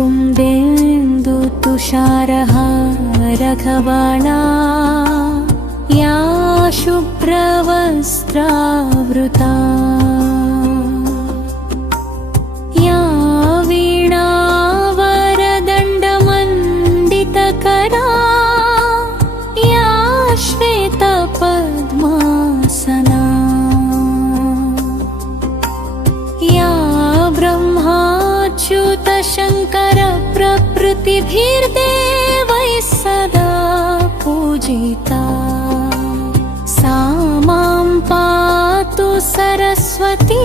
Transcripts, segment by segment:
कुन्देन्दुतुषारहारघबाणा या शुभ्रवस्त्रावृता या वीणावरदण्डमण्डितकरा या श्वेतपद्मासना या ब्रह्माच्युतशङ्करप्रभृतिभिर्देवैः सदा पूजिता सा मां पातु सरस्वती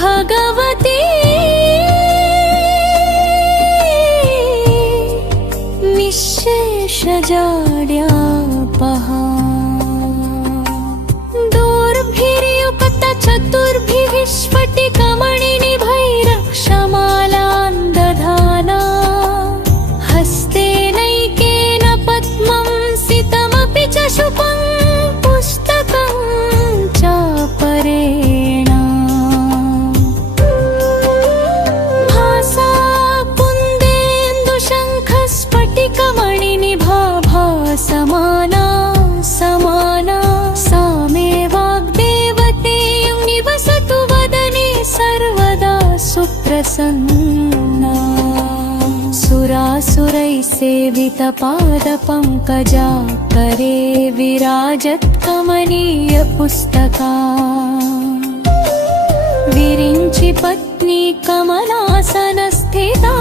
भगवती निःशेषजाड्यापहा दोर्भिर्युक्तचतुर्भिः स्फटिकमणिनिभैरक्षमालां दधाना हस्तेनैकेन पद्मं सितमपि च शुभं पुस्तकं चापरेण भासा कुन्देन्दुशङ्खस्फटिकमणिनिभा भासमाना समाना सा मे वाग्देवतेयं निवसतु वदने सर्वदा सुप्रसन्ना सुरासुरैः सेवितपादपङ्कजा करे विराजत्कमनीयपुस्तका विरिञ्चि पत्नी कमलासनस्थिता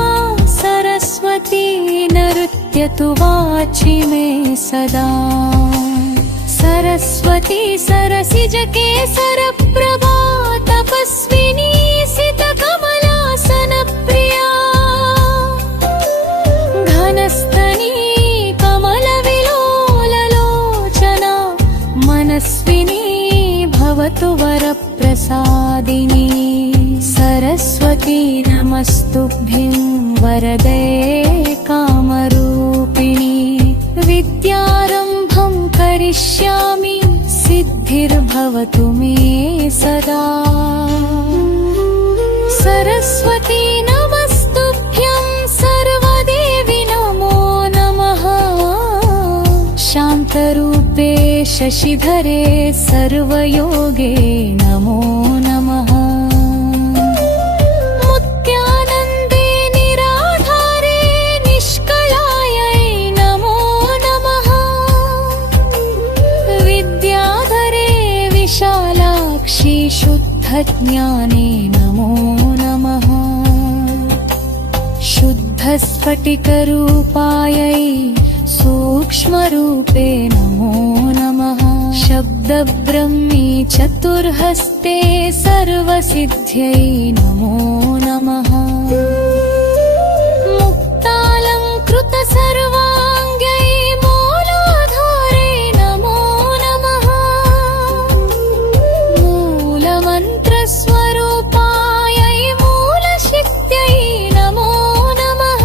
सरस्वती नृत्यतु वाचि मे सदा सरस्वती सरसिजकेसरप्रभा तपस्विनी सितकमलासनप्रिया घनस्तनी कमलविलोललोचना मनस्विनी भवतु वरप्रसादिनी सरस्वती नमस्तुभ्यं वरदे कामरूपिणी विद्यारम्भं करिष्यामि सिद्धिर्भवतु मे सदा सरस्वती नमस्तुभ्यं सर्वदेवि नमो नमः शान्तरूपे शशिधरे सर्वयोगे नमो नमः मुक्त्यानन्दे निराधारे निष्कलायै नमो नमः विद्याधरे विशालाक्षि शुद्धज्ञाने नमो नमः शुद्धस्फटिकरूपायै सूक्ष्मरूपे नमो नमः शब्दब्रह्मी चतुर्हस्ते सर्वसिद्ध्यै नमो नमः मुक्तालङ्कृतसर्वाङ्ग्यै मूलाधारे नमो नमः मूलमन्त्रस्वरूपायै मूलशक्त्यै नमो नमः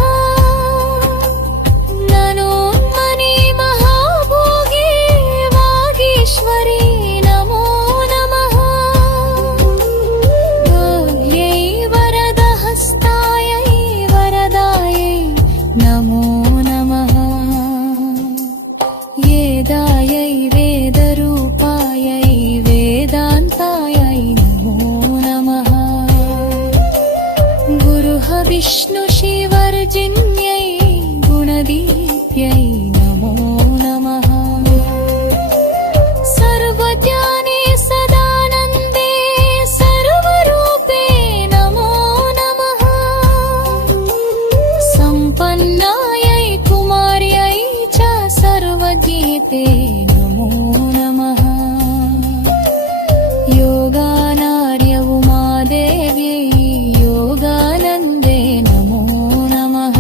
ननोन्मनी महाभोगे वागीश्वरी नमो नमः गौर्यै वरदहस्तायै वरदायै नमो नमः वेदायै वेदरूपायै वेदान्तायै नमो नमः गुरुः विष्णुशिवर्जिन्यै गुणदीप्यै नमो नमः सर्वज्ञाने सदानन्दे सर्वरूपे नमो नमः सम्पन्नायै कुमार्यै च सर्वगीते नमो नमः योगानार्य उमादेव्यै योगानन्दे नमो नमः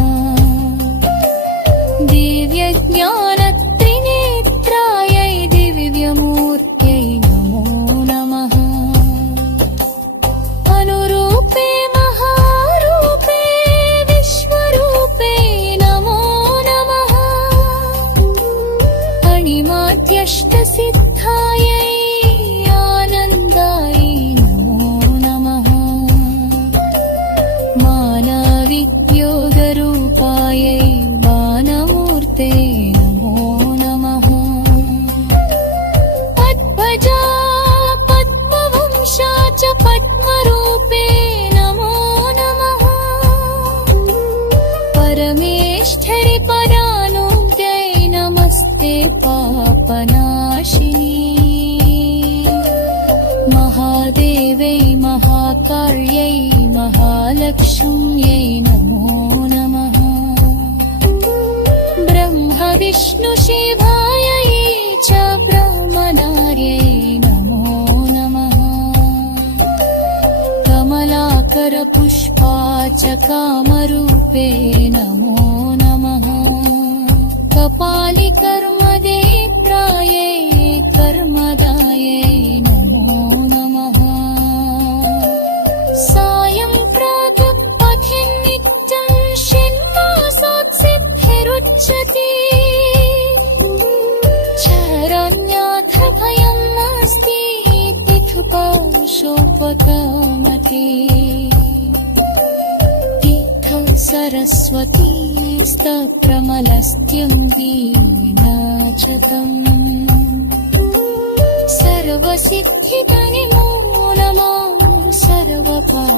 रूपे नमो नमः परमेष्ठरि परानुद्यै नमस्ते पापनाशिनी महादेवै महाकार्यै महालक्ष्म्यै नमो नमः ब्रह्म विष्णु शिवायै च ब्रह्मनार्यै नमो नमः कमलाकर पुष्पाच कामरूपे नमो नमः कपालि कर्मदे प्राये कर्मदायै नमो नमः सायं प्रातः पठे नित्यं षण्मासात् सिद्धिरुच्यते शरण्याथ भयं नास्ति तिथुपाशोपगमते तीर्थ सरस्वती स्तत्र मलस्त्यं वीणाचतम् सर्वसिद्धिदे नमो नमः सर्वपापनाशनम्